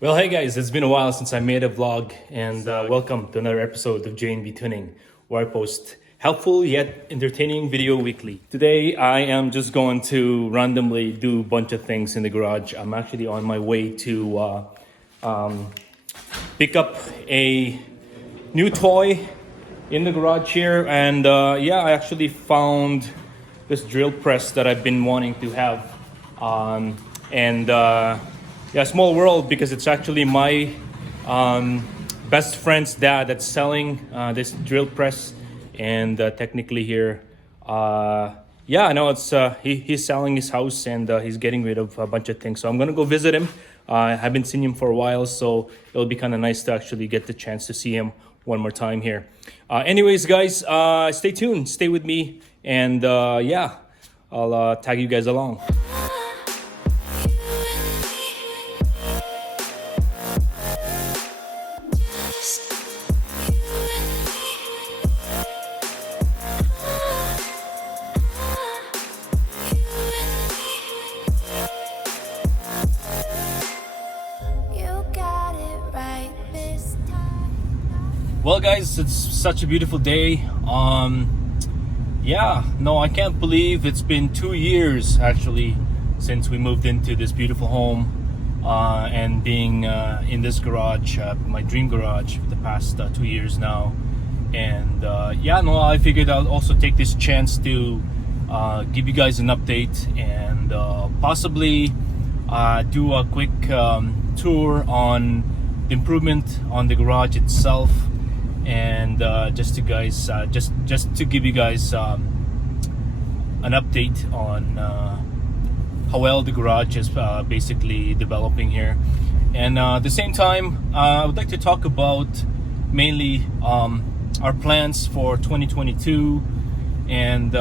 Well, hey guys, it's been a while since I made a vlog, and welcome to another episode of J&B Tuning, where I post helpful yet entertaining video weekly. Today, I am just going to randomly do a bunch of things in the garage. I'm actually on my way to pick up a new toy in the garage here, and I actually found this drill press that I've been wanting to have, and small world, because it's actually my best friend's dad that's selling this drill press, and technically here, I know it's he's selling his house, and he's getting rid of a bunch of things. So I'm gonna go visit him. I haven't seen him for a while, so it'll be kind of nice to actually get the chance to see him one more time here. Anyways, guys, stay tuned, stay with me, and I'll tag you guys along. Well, guys, it's such a beautiful day. I can't believe it's been 2 years actually since we moved into this beautiful home, and being in this garage, my dream garage, for the past 2 years now. And I figured I'll also take this chance to give you guys an update, and possibly do a quick tour on the improvement on the garage itself. And just to give you guys an update on how well the garage is basically developing here. And at the same time, I would like to talk about mainly our plans for 2022. And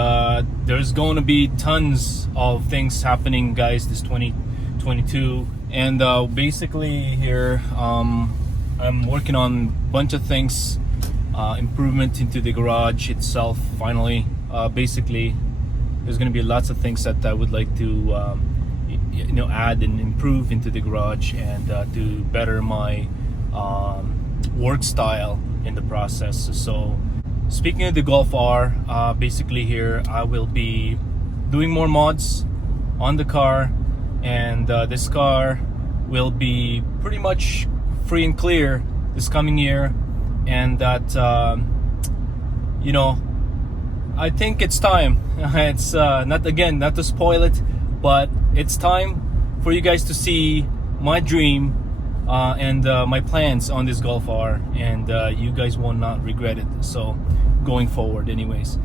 there's going to be tons of things happening, guys, this 2022. And basically here, I'm working on a bunch of things. Improvement into the garage itself. Finally, basically, there's going to be lots of things that I would like to add and improve into the garage, and to better my work style in the process. So, speaking of the Golf R, basically here I will be doing more mods on the car, and this car will be pretty much free and clear this coming year. And that I think it's time. It's not to spoil it, but it's time for you guys to see my dream and my plans on this Golf R, and you guys will not regret it. So going forward, anyways,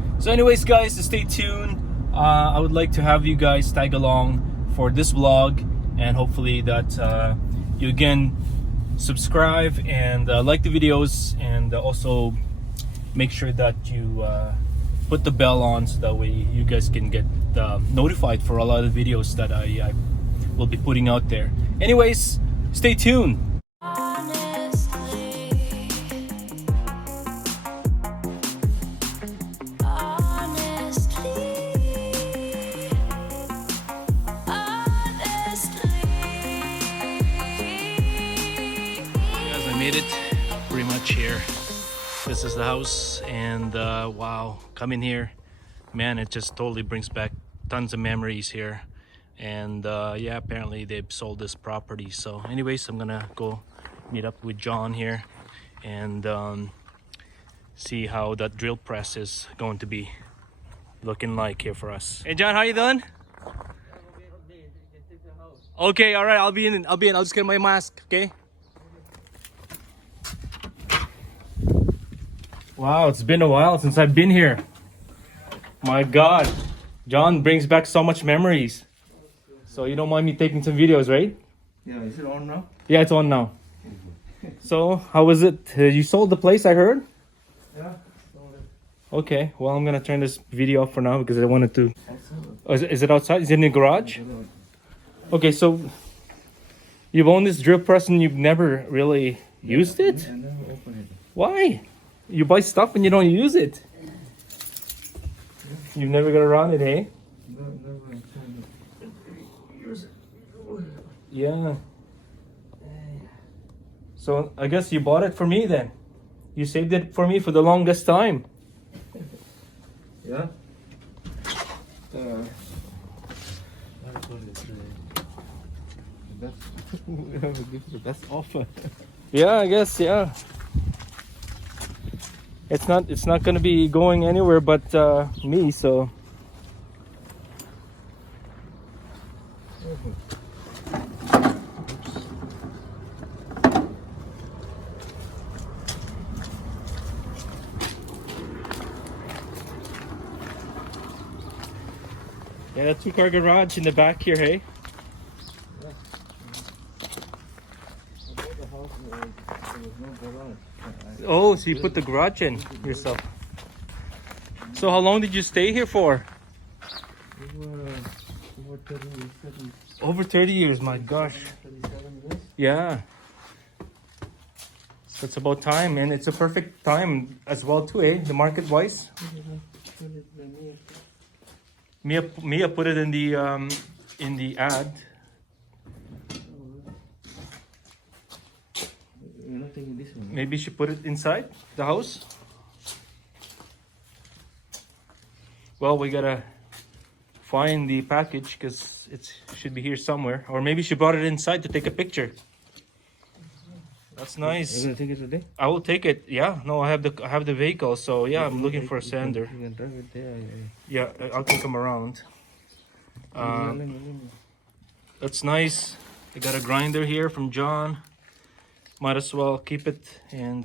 guys, stay tuned. I would like to have you guys tag along for this vlog, and hopefully that you again subscribe and like the videos, and also make sure that you put the bell on, so that way you guys can get notified for a lot of videos that I will be putting out there. Anyways, stay tuned. Made it pretty much here. This is the house, and wow, coming here, man, it just totally brings back tons of memories here. And apparently they've sold this property. So anyways, I'm gonna go meet up with John here, and see how that drill press is going to be looking like here for us. Hey John, how you doing? Okay, all right, I'll be in. I'll just get my mask, okay? Wow, it's been a while since I've been here. My God, John brings back so much memories. So you don't mind me taking some videos, right? Yeah, is it on now? Yeah, it's on now. So, how was it? You sold the place, I heard? Yeah. Okay, well, I'm gonna turn this video off for now because I wanted to... Oh, is it outside? Is it in the garage? Okay, so you've owned this drill press and you've never really used it? I never opened it. Why? You buy stuff and you don't use it. You've never got around it, eh? No, never. Yeah. So I guess you bought it for me then. You saved it for me for the longest time. Yeah. What is it? The best. We have to give the best offer. Yeah, I guess, yeah. It's not gonna be going anywhere but me, so. Yeah, 2-car garage in the back here, hey? Yeah. I bought the house, there was no garage. Oh, so you put the garage in yourself. So how long did you stay here for? We were over 30 years. Over 30 years, my gosh. 37 years. Yeah. So it's about time, and it's a perfect time as well too, eh? The market wise. Mia put it in the ad. We're not taking this one. Maybe she put it inside the house. Well, we gotta find the package because it should be here somewhere, or maybe she brought it inside to take a picture. That's nice. You're gonna take it today? I will take it. Yeah. No, I have the vehicle, so yeah, I'm looking for a sander. You can drive it there. Yeah, I'll take him around. That's nice. I got a grinder here from John. Might as well keep it. And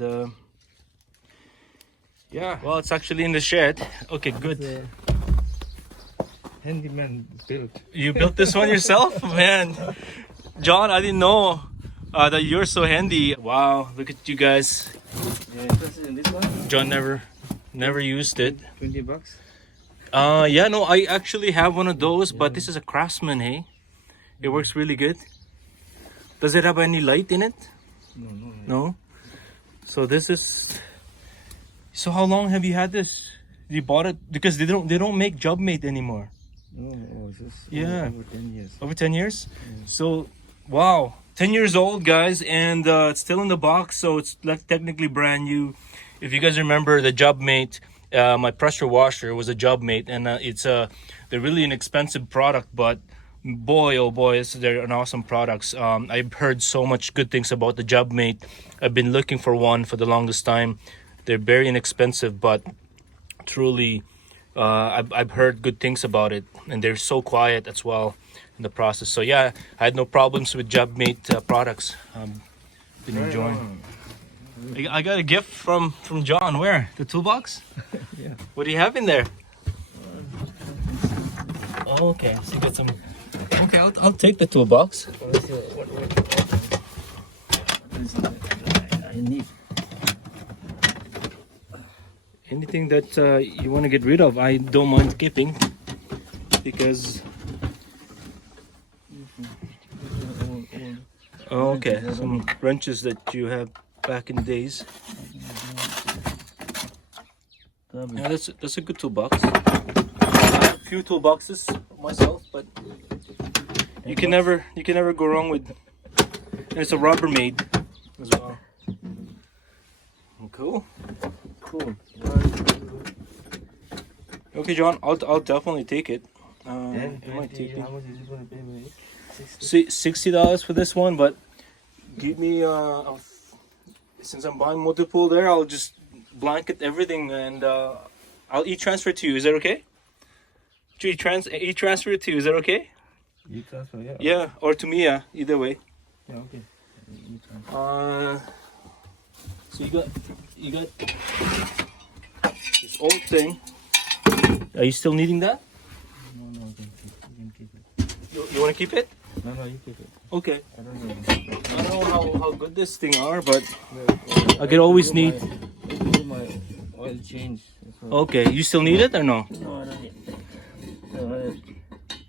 yeah, well, it's actually in the shed. Okay, good. Handyman built. You built this one yourself? Man, John, I didn't know that you're so handy. Wow, look at you guys. Yeah, interested in this one? John never used it. $20. Yeah, no, I actually have one of those, but this is a Craftsman, hey? It works really good. Does it have any light in it? No. No? So this is... So how long have you had this? You bought it? Because they don't make Jobmate anymore. No, it's just Yeah. over 10 years. Over 10 years? So, wow. 10 years old, guys, and it's still in the box, so it's like technically brand new. If you guys remember the Jobmate, my pressure washer was a Jobmate, and they're really an expensive product, but boy, oh boy, they're an awesome products. I've heard so much good things about the Jobmate. I've been looking for one for the longest time. They're very inexpensive, but truly, I've heard good things about it, and they're so quiet as well in the process. So yeah, I had no problems with Jobmate products. Been enjoying. I got a gift from John. Where? The toolbox? Yeah. What do you have in there? Oh, okay. So you got some. Okay, I'll take the toolbox. What is it? I need. Anything that you want to get rid of, I don't mind keeping, because. Oh, okay. Some wrenches that you have back in the days. Yeah, that's a good toolbox. I have a few toolboxes myself, but you can never go wrong with. And it's a Rubbermaid as well. Cool. Okay, John, I'll definitely take it. I might take it. How much is it going to pay me? $60 for this one, but give me since I'm buying multiple there, I'll just blanket everything, and I'll e-transfer to you. Is that okay? E-transfer it to you. Is that okay? E-transfer, yeah. Yeah, or to Mia, either way. Yeah, okay. E-transfer. So you got this old thing. Are you still needing that? No, you can keep it. You want to keep it? No, you keep it. Okay. I don't know. I don't know how good this thing are, but I could always need. I do my oil change. Okay, you still need it or no? No, I don't need it.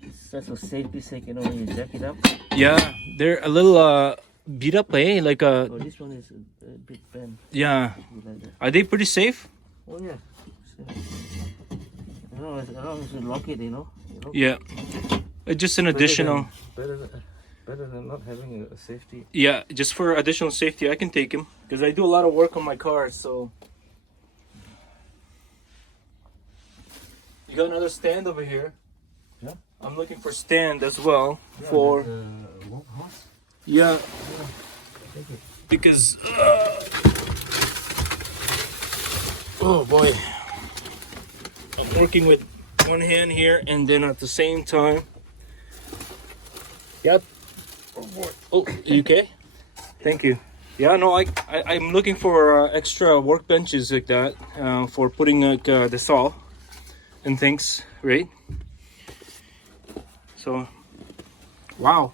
It's just for safety sake, you know, when you jack it up. Yeah, they're a little beat up, eh? Like So this one is a bit bent. yeah. Like that. Are they pretty safe? Oh yeah. As long as you lock it, you know. Yeah. It's just an additional. Better better than not having a safety. Yeah, just for additional safety, I can take him because I do a lot of work on my car. So you got another stand over here. Yeah. I'm looking for stand as well for. Yeah. Take it. Because oh boy, I'm working with one hand here and then at the same time. Yep. Oh boy. Oh, you okay? Thank you. Yeah, no, I'm looking for extra workbenches like that for putting like the saw and things, right? So, wow.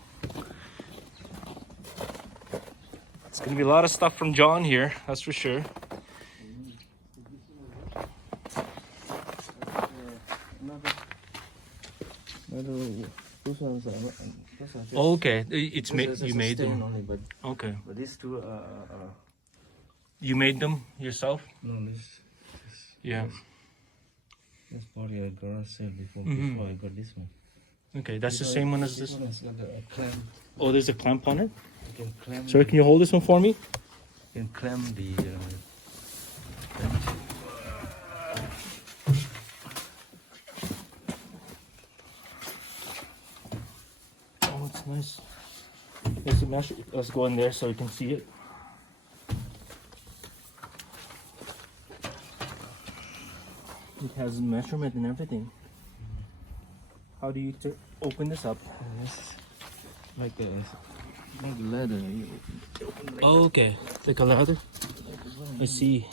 It's gonna be a lot of stuff from John here, that's for sure. Oh, okay, it's made. You made them. Only, but these two You made them yourself? no, this Yeah. this body I garage sale before. Mhm. Before I got this one. Okay, that's the same one as this. One has got a clamp. Oh, there's a clamp on it. You can clamp. Sorry, can you hold this one for me? You can clamp the. Oh, it's nice. Let's measure. Let's go in there so you can see it. It has measurement and everything. How do you open this up? Like a leather. You open like Oh, okay. Like a ladder? I see.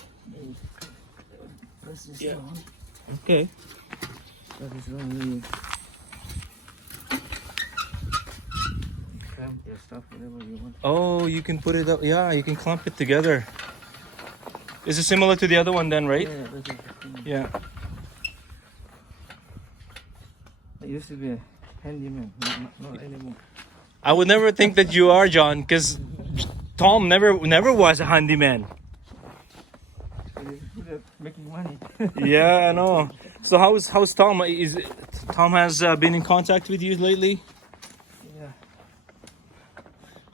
press this Yeah. down. Okay. That is only clamp your stuff whatever you want. Oh, you can put it up. Yeah, you can clamp it together. Is it similar to the other one then, right? Yeah, that is the thing. Yeah. I used to be a handyman, not anymore. I would never think that you are, John, because Tom never was a handyman. But it's good at making money. Yeah, I know. So how's Tom? Tom has been in contact with you lately? Yeah,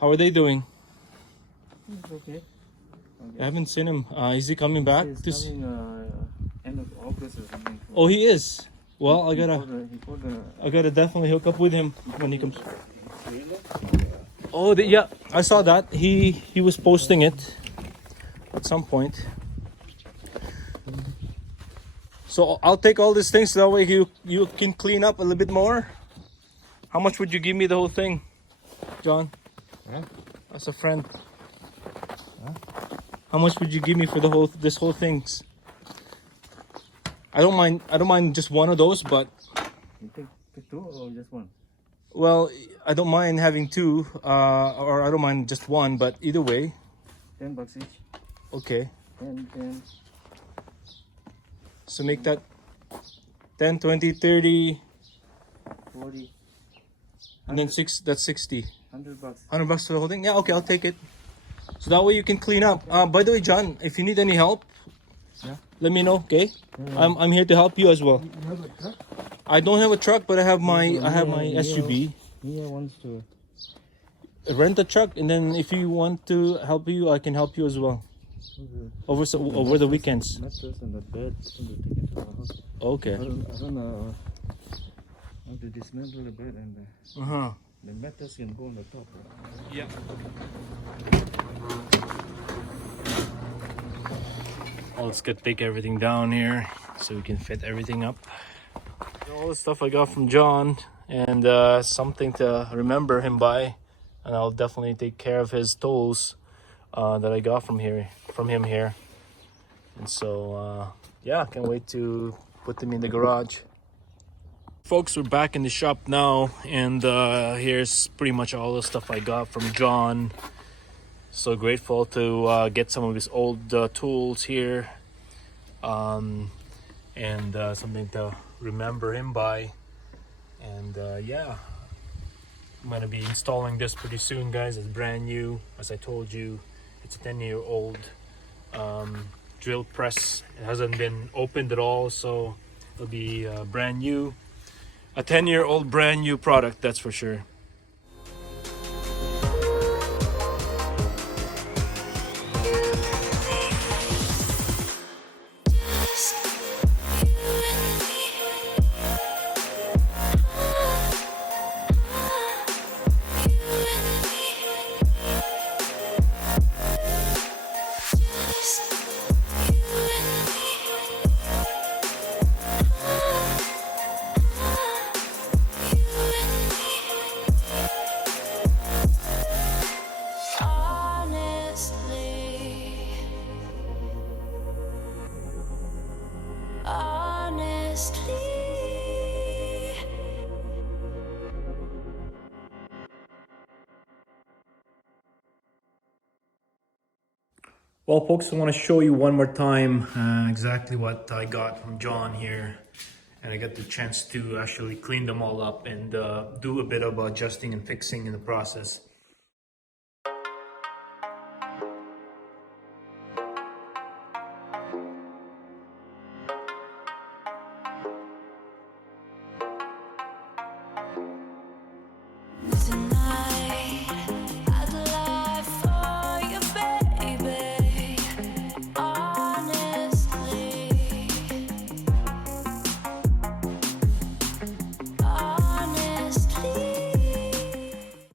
How are they doing? it's okay. I haven't seen him. Is he coming back? He's coming end of August or something. Oh, he is. Well, He bought the I gotta definitely hook up with him when he comes. Oh, yeah, I saw that. He was posting it at some point. So I'll take all these things so that way you can clean up a little bit more. How much would you give me the whole thing, John? Huh? As a friend. Huh? How much would you give me for this whole things? I don't mind just one of those, but You take two or just one? well, I don't mind having two, or I don't mind just one, but either way. $10 each. Okay. 10, So make that 10, 20, 30, 40, and then that's 60. $100. $100 for the whole thing? Yeah, okay, I'll take it. So that way you can clean up. By the way, John, if you need any help, Yeah. let me know, okay? Yeah. I'm here to help you as well. You have a truck? I don't have a truck, but I have my Yeah. SUV. Mia wants to. Rent a truck, and then if you want to help you, I can help you as well over the weekends. Mattress and the bed. To take it to our house. Okay. I don't know how to dismantle the bed and the mattress can go on the top. Right? Yeah. Well, let's take everything down here so we can fit everything up. All the stuff I got from John, and something to remember him by, and I'll definitely take care of his tools that I got from him here. And so yeah, can't wait to put them in the garage. Folks, we're back in the shop now, and here's pretty much all the stuff I got from John. So grateful to get some of his old tools here, and something to remember him by. And yeah, I'm gonna be installing this pretty soon, guys. It's brand new, as I told you. It's a 10-year-old drill press. It hasn't been opened at all, so it'll be brand new. A 10-year-old brand new product, that's for sure. honestly. Well, folks, I want to show you one more time exactly what I got from John here. And I got the chance to actually clean them all up and do a bit of adjusting and fixing in the process.